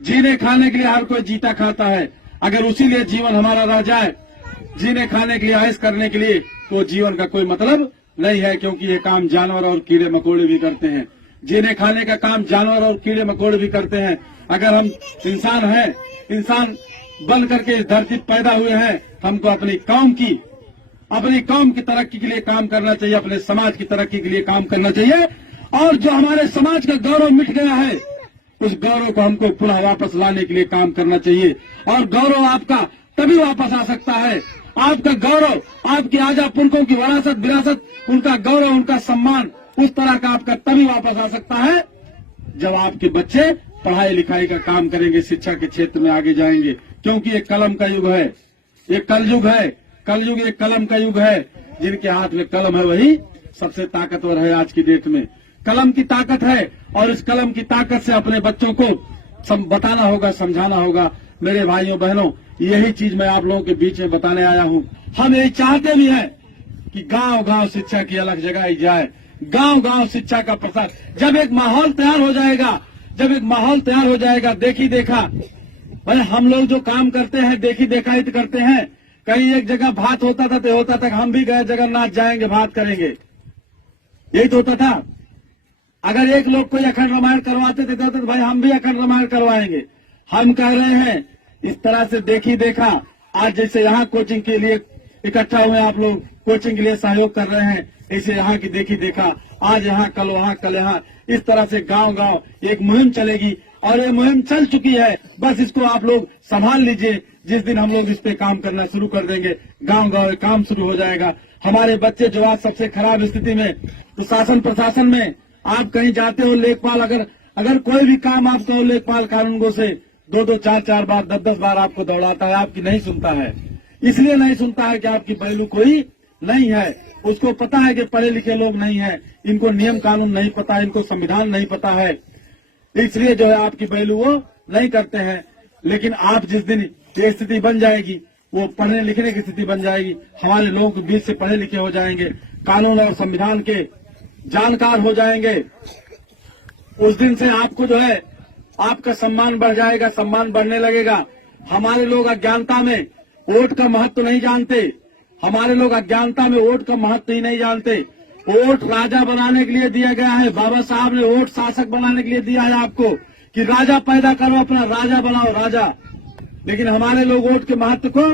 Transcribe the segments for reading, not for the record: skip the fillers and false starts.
जीने खाने के लिए हर कोई जीता खाता है। अगर उसी लिए जीवन हमारा रह जाए, जीने खाने के लिए, ऐश करने के लिए, तो जीवन का कोई मतलब नहीं है, क्योंकि ये काम जानवर और कीड़े मकोड़े भी करते हैं। जीने खाने का काम जानवर और कीड़े मकोड़े भी करते हैं। अगर हम इंसान हैं, इंसान बन करके इस धरती पैदा हुए हैं, हमको अपनी कौम की तरक्की के लिए काम करना चाहिए, अपने समाज की तरक्की के लिए काम करना चाहिए। और जो हमारे समाज का गौरव मिट गया है, उस गौरव को हमको पुनः वापस लाने के लिए काम करना चाहिए। और गौरव आपका तभी वापस आ सकता है, आपका गौरव, आपकी आजा पुरखों की विरासत, उनका गौरव, उनका सम्मान उस तरह का आपका तभी वापस आ सकता है जब आपके बच्चे पढ़ाई लिखाई का काम करेंगे, शिक्षा के क्षेत्र में आगे जाएंगे। क्योंकि ये कलम का युग है, ये कलयुग है। कलयुग एक कलम का युग है। जिनके हाथ में कलम है वही सबसे ताकतवर है आज की डेट में। कलम की ताकत है, और इस कलम की ताकत से अपने बच्चों को बताना होगा, समझाना होगा। मेरे भाइयों बहनों, यही चीज मैं आप लोगों के बीच में बताने आया हूँ। हम यही चाहते भी हैं कि गांव गांव शिक्षा की अलग जगह जाए, गांव गांव शिक्षा का प्रसार। जब एक माहौल तैयार हो जाएगा, देखी देखा, भाई हम लोग जो काम करते हैं देखी देखा ही करते हैं। कहीं एक जगह भात होता था, हम भी गए जगन्नाथ जाएंगे, भात करेंगे, यही तो होता था। अगर एक लोग कोई अखंड रामायण करवाते थे तो भाई हम भी अखंड रामायण करवाएंगे। हम कह रहे हैं इस तरह से देखी देखा। आज जैसे यहाँ कोचिंग के लिए इकट्ठा हुए, आप लोग कोचिंग के लिए सहयोग कर रहे हैं, ऐसे यहाँ की देखी देखा, आज यहाँ कल वहाँ कल यहाँ, इस तरह से गांव गांव एक मुहिम चलेगी। और ये मुहिम चल चुकी है, बस इसको आप लोग संभाल लीजिए। जिस दिन हम लोग इस पे काम करना शुरू कर देंगे, गांव गांव काम शुरू हो जाएगा। हमारे बच्चे जो आज सबसे खराब स्थिति में, तो शासन प्रशासन में आप कहीं जाते हो, लेखपाल अगर कोई भी काम आप कहो, लेखपाल कानूनगो से 2-2, 4-4 बार, 10-10 बार आपको दौड़ाता है, आपकी नहीं सुनता है। इसलिए नहीं सुनता है कि आपकी वैल्यू कोई नहीं है। उसको पता है कि पढ़े लिखे लोग नहीं है, इनको नियम कानून नहीं पता, इनको संविधान नहीं पता है, इसलिए जो है आपकी वैल्यू वो नहीं करते हैं। लेकिन आप जिस दिन ये स्थिति बन जाएगी, वो पढ़ने लिखने की स्थिति बन जाएगी, हमारे लोगों के बीच से पढ़े लिखे हो जाएंगे, कानून और संविधान के जानकार हो जाएंगे, उस दिन से आपको जो है आपका सम्मान बढ़ जाएगा, सम्मान बढ़ने लगेगा। हमारे लोग अज्ञानता में वोट का महत्व नहीं जानते, हमारे लोग अज्ञानता में वोट का महत्व ही नहीं जानते। वोट राजा बनाने के लिए दिया गया है, बाबा साहब ने वोट शासक बनाने के लिए दिया है आपको, कि राजा पैदा करो, अपना राजा बनाओ, राजा। लेकिन हमारे लोग वोट के महत्व को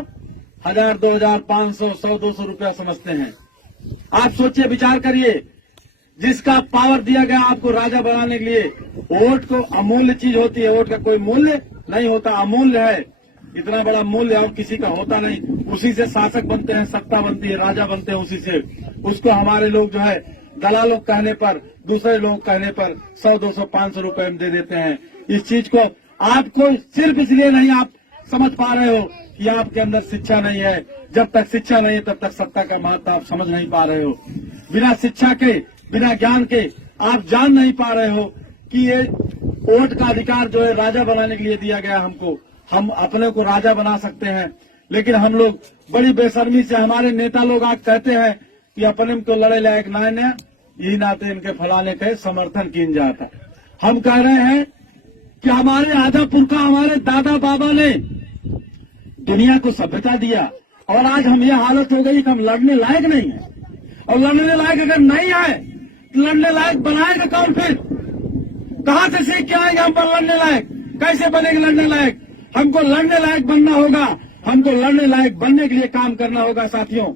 1000, 2000, 500, 100, 200 रुपया समझते हैं। आप सोचिए, विचार करिए, जिसका पावर दिया गया आपको राजा बनाने के लिए, वोट को अमूल्य चीज होती है, वोट का कोई मूल्य नहीं होता, अमूल्य है। इतना बड़ा मूल्य और किसी का होता नहीं, उसी से शासक बनते हैं, सत्ता बनती है, राजा बनते हैं उसी से। उसको हमारे लोग जो है दलालों कहने पर, दूसरे लोग कहने पर 100, 200, 500 रुपए में दे देते हैं। इस चीज को आपको सिर्फ इसलिए नहीं आप समझ पा रहे हो कि आपके अंदर शिक्षा नहीं है। जब तक शिक्षा नहीं है तब तक सत्ता का महत्व आप समझ नहीं पा रहे हो। बिना शिक्षा के, बिना ज्ञान के आप जान नहीं पा रहे हो कि ये वोट का अधिकार जो है राजा बनाने के लिए दिया गया हमको। हम अपने को राजा बना सकते हैं, लेकिन हम लोग बड़ी बेशर्मी से, हमारे नेता लोग आज कहते हैं कि अपने को लड़े लायक ना ने, यही नाते इनके फलाने के समर्थन किन जाता। हम कह रहे हैं कि हमारे आधा पुरखा, हमारे दादा बाबा ने दुनिया को सभ्यता दिया, और आज हम ये हालत हो गई कि हम लड़ने लायक नहीं है। और लड़ने लायक अगर नहीं है तो लड़ने लायक बनाएगा कौन फिर? कहां से सीख के आएंगे हम पर लड़ने लायक? कैसे बनेंगे लड़ने लायक? हमको लड़ने लायक बनना होगा, हमको लड़ने लायक बनने के लिए काम करना होगा साथियों।